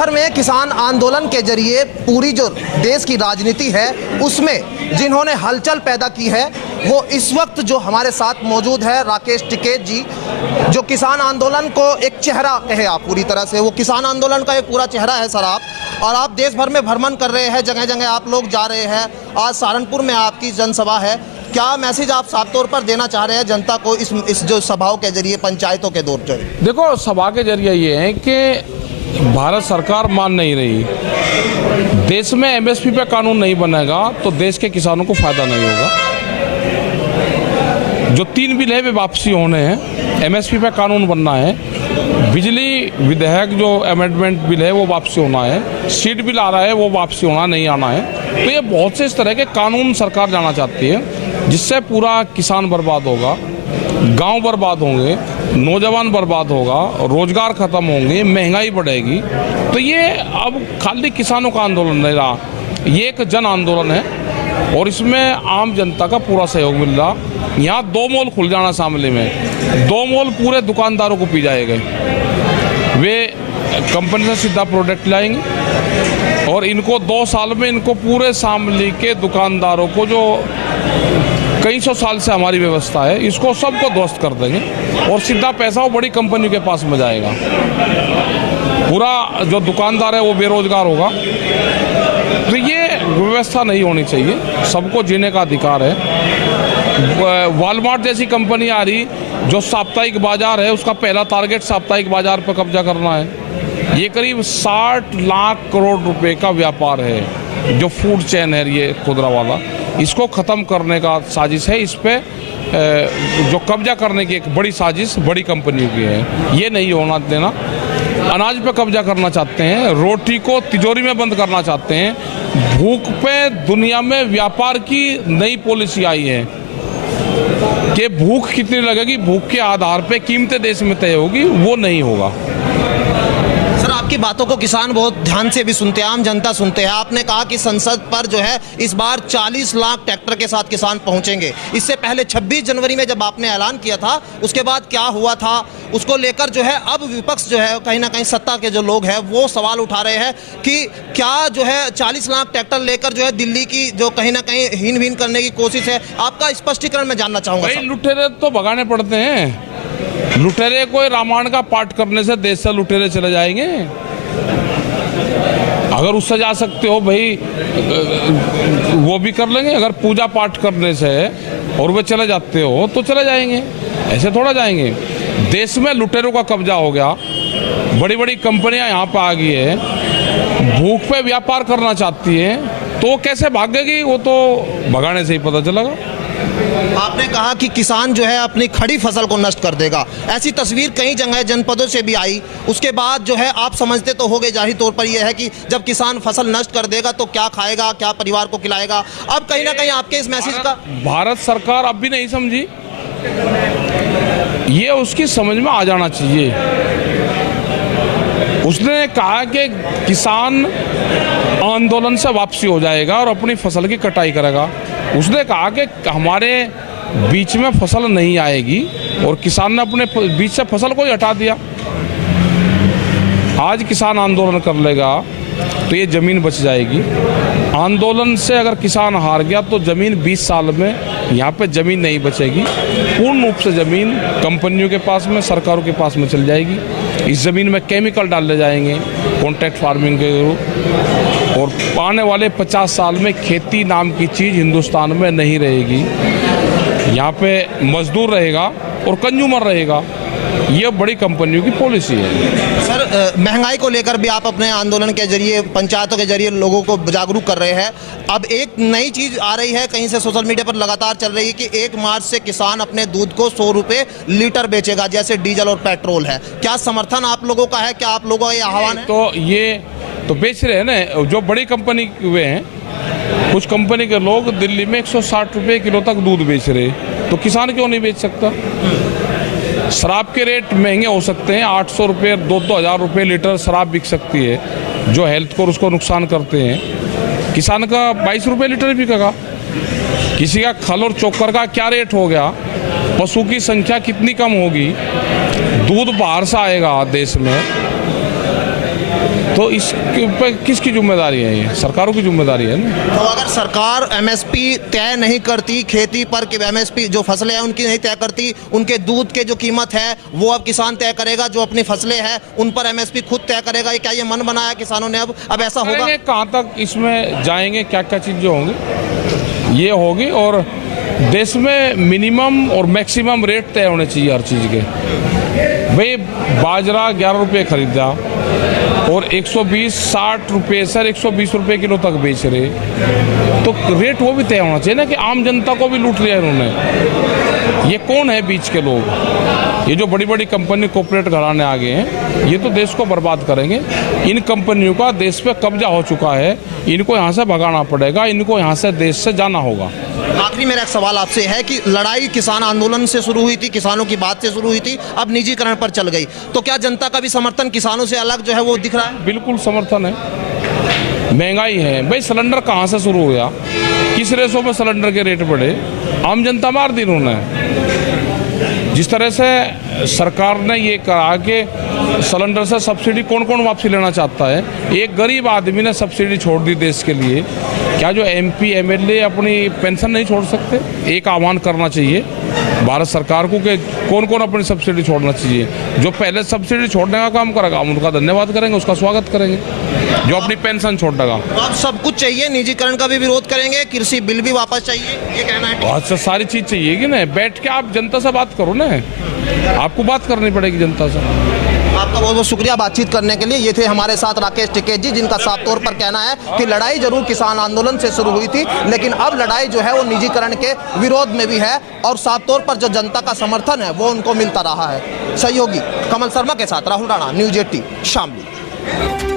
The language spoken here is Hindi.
भर में किसान आंदोलन के जरिए पूरी जो देश की राजनीति है उसमें जिन्होंने हलचल पैदा की है वो इस वक्त जो हमारे साथ मौजूद है राकेश टिकैत जी, जो किसान आंदोलन को एक चेहरा कहे आप पूरी तरह से, वो किसान आंदोलन का एक पूरा चेहरा है सर आप। और आप देश भर में भ्रमण कर रहे हैं, जगह जगह आप लोग जा रहे हैं। आज सहारनपुर में आपकी जनसभा है, क्या मैसेज आप साफ तौर पर देना चाह रहे हैं जनता को इस जो सभाओं के जरिए, पंचायतों के दौर पर? देखो, सभा के जरिए ये है कि भारत सरकार मान नहीं रही, देश में एमएसपी पे कानून नहीं बनेगा तो देश के किसानों को फायदा नहीं होगा। जो 3 बिल है वे वापसी होने हैं, एमएसपी पे कानून बनना है, बिजली विधेयक जो अमेंडमेंट बिल है वो वापसी होना है, सीट बिल आ रहा है वो वापसी होना नहीं आना है। तो ये बहुत से इस तरह के कानून सरकार जाना चाहती है जिससे पूरा किसान बर्बाद होगा, गांव बर्बाद होंगे, नौजवान बर्बाद होगा, रोजगार खत्म होंगे, महंगाई बढ़ेगी। तो ये अब खाली किसानों का आंदोलन नहीं रहा, ये एक जन आंदोलन है और इसमें आम जनता का पूरा सहयोग मिल रहा। यहाँ 2 मॉल खुल जाना शामली में, 2 मॉल पूरे दुकानदारों को पी जाएंगे, वे कंपनी से सीधा प्रोडक्ट लाएंगे और इनको 2 साल में इनको पूरे शामली के दुकानदारों को जो कई सौ साल से हमारी व्यवस्था है इसको सबको ध्वस्त कर देंगे और सीधा पैसा वो बड़ी कंपनियों के पास में जाएगा। पूरा जो दुकानदार है वो बेरोजगार होगा। तो ये व्यवस्था नहीं होनी चाहिए, सबको जीने का अधिकार है। वॉलमार्ट जैसी कंपनी आ रही जो साप्ताहिक बाजार है, उसका पहला टारगेट साप्ताहिक बाजार पर कब्जा करना है। ये करीब 60 लाख करोड़ रुपए का व्यापार है जो फूड चेन है, ये खुदरा वाला, इसको ख़त्म करने का साजिश है। इस पे जो कब्जा करने की एक बड़ी साजिश बड़ी कंपनियों की है, ये नहीं होना देना। अनाज पे कब्जा करना चाहते हैं, रोटी को तिजोरी में बंद करना चाहते हैं। भूख पे दुनिया में व्यापार की नई पॉलिसी आई है कि भूख कितनी लगेगी, भूख के आधार पे कीमतें देश में तय होगी, वो नहीं होगा। आपकी बातों को किसान बहुत ध्यान से भी सुनते हैं, आम जनता सुनते हैं। आपने कहा कि संसद पर जो है इस बार 40 लाख ट्रैक्टर के साथ किसान पहुंचेंगे। इससे पहले 26 जनवरी में जब आपने ऐलान किया था उसके बाद क्या हुआ था उसको लेकर जो है अब विपक्ष जो है कहीं ना कहीं सत्ता के जो लोग हैं वो सवाल उठा रहे हैं कि क्या जो है 40 लाख ट्रैक्टर लेकर जो है दिल्ली की जो कहीं ना कहीं हीन भीन करने की कोशिश है। आपका स्पष्टीकरण मैं जानना चाहूंगा। लुटेरे तो भगाने पड़ते हैं, लुटेरे कोई रामायण का पाठ करने से देश से लुटेरे चले जाएंगे? अगर उससे जा सकते हो भाई वो भी कर लेंगे, अगर पूजा पाठ करने से और वे चले जाते हो तो चले जाएंगे, ऐसे थोड़ा जाएंगे। देश में लुटेरों का कब्जा हो गया, बड़ी बड़ी कंपनियां यहाँ पे आ गई है, भूख पे व्यापार करना चाहती है, तो कैसे भागेगी? वो तो भगाने से ही पता चलेगा। आपने कहा कि किसान जो है अपनी खड़ी फसल को नष्ट कर देगा, ऐसी तस्वीर कई जगह जनपदों से भी आई। उसके बाद जो है आप समझते तो होंगे जाहिर तौर पर यह है कि जब किसान फसल नष्ट कर देगा तो क्या खाएगा, क्या परिवार को खिलाएगा। अब कहीं ना कहीं आपके इस मैसेज का भारत सरकार अब भी नहीं समझी, ये उसकी समझ में आ जाना चाहिए। उसने कहा कि किसान आंदोलन से वापसी हो जाएगा और अपनी फसल की कटाई करेगा। उसने कहा कि हमारे बीच में फसल नहीं आएगी और किसान ने अपने बीच से फसल को ही हटा दिया। आज किसान आंदोलन कर लेगा तो ये ज़मीन बच जाएगी। आंदोलन से अगर किसान हार गया तो ज़मीन 20 साल में यहाँ पे ज़मीन नहीं बचेगी, पूर्ण रूप से ज़मीन कंपनियों के पास में, सरकारों के पास में चल जाएगी। इस ज़मीन में केमिकल डाले जाएंगे कॉन्ट्रैक्ट फार्मिंग के और आने वाले 50 साल में खेती नाम की चीज़ हिंदुस्तान में नहीं रहेगी। यहाँ पे मजदूर रहेगा और कंज्यूमर रहेगा। ये बड़ी कंपनियों की पॉलिसी है। सर, महंगाई को लेकर भी आप अपने आंदोलन के जरिए, पंचायतों के जरिए लोगों को जागरूक कर रहे हैं। अब एक नई चीज़ आ रही है, कहीं से सोशल मीडिया पर लगातार चल रही है कि 1 मार्च से किसान अपने दूध को 100 रुपये लीटर बेचेगा, जैसे डीजल और पेट्रोल है। क्या समर्थन आप लोगों का है? क्या आप लोगों का ये आह्वान है? तो ये तो बेच रहे हैं ना, जो बड़ी कंपनी हुए हैं, कुछ कंपनी के लोग दिल्ली में 160 रुपये किलो तक दूध बेच रहे, तो किसान क्यों नहीं बेच सकता? शराब के रेट महंगे हो सकते हैं, 800 रुपये 2-2 हज़ार रुपये लीटर शराब बिक सकती है जो हेल्थ को उसको नुकसान करते हैं। किसान का 22 रुपये लीटर बिकेगा। किसी का खल और चोकर का क्या रेट हो गया, पशु की संख्या कितनी कम होगी, दूध बाहर से आएगा देश में, तो इसके ऊपर किसकी जिम्मेदारी है? ये सरकारों की जिम्मेदारी है ना। तो अगर सरकार एमएसपी तय नहीं करती, खेती पर एमएसपी जो फसलें हैं उनकी नहीं तय करती, उनके दूध के जो कीमत है वो अब किसान तय करेगा, जो अपनी फसलें हैं उन पर एमएसपी खुद तय करेगा, ये क्या ये मन बनाया किसानों ने? अब ऐसा होगा? कहाँ तक इसमें जाएंगे, क्या क्या चीज़ें होंगी, ये होगी। और देश में मिनिमम और मैक्सिमम रेट तय होने चाहिए हर चीज़ के। भाई बाजरा 11 रुपये खरीदा और 120-60 रुपये, सर 120 रुपये किलो तक बेच रहे, तो रेट वो भी तय होना चाहिए ना, कि आम जनता को भी लूट लिया इन्होंने। ये कौन है बीच के लोग? ये जो बड़ी बड़ी कंपनी कॉर्पोरेट घराने आ गए हैं, ये तो देश को बर्बाद करेंगे। इन कंपनियों का देश पे कब्जा हो चुका है, इनको यहाँ से भगाना पड़ेगा, इनको यहाँ से देश से जाना होगा। आखिरी मेरा एक सवाल आपसे है कि लड़ाई किसान आंदोलन से शुरू हुई थी, किसानों की बात से शुरू हुई थी, अब निजीकरण पर चल गई, तो क्या जनता का भी समर्थन किसानों से अलग जो है वो दिख रहा है? बिल्कुल समर्थन है। महंगाई है भाई, सिलेंडर कहाँ से शुरू हुआ, किस रेशो में सिलेंडर के रेट बढ़े? आम जनता मार दी उन्होंने। जिस तरह से सरकार ने ये कहा कि सिलेंडर से सब्सिडी कौन कौन वापसी लेना चाहता है, एक गरीब आदमी ने सब्सिडी छोड़ दी देश के लिए, क्या जो एमपी एमएलए अपनी पेंशन नहीं छोड़ सकते? एक आह्वान करना चाहिए भारत सरकार को कि कौन कौन अपनी सब्सिडी छोड़ना चाहिए। जो पहले सब्सिडी छोड़ने का काम करेगा हम उनका धन्यवाद करेंगे, उसका स्वागत करेंगे। जो अपनी पेंशन छोड़ेगा, अब सब कुछ चाहिए, निजीकरण का भी विरोध करेंगे, कृषि बिल भी वापस चाहिए, ये कहना है? बहुत से सारी चीज़ चाहिए कि नहीं, बैठ के आप जनता से बात करो ना, आपको बात करनी पड़ेगी जनता से। आपका बहुत बहुत शुक्रिया बातचीत करने के लिए। ये थे हमारे साथ राकेश टिकैत जी, जिनका साफ तौर पर कहना है कि लड़ाई जरूर किसान आंदोलन से शुरू हुई थी, लेकिन अब लड़ाई जो है वो निजीकरण के विरोध में भी है, और साफ तौर पर जो जनता का समर्थन है वो उनको मिलता रहा है। सहयोगी कमल शर्मा के साथ राहुल राणा, न्यूज़ 18 शामली।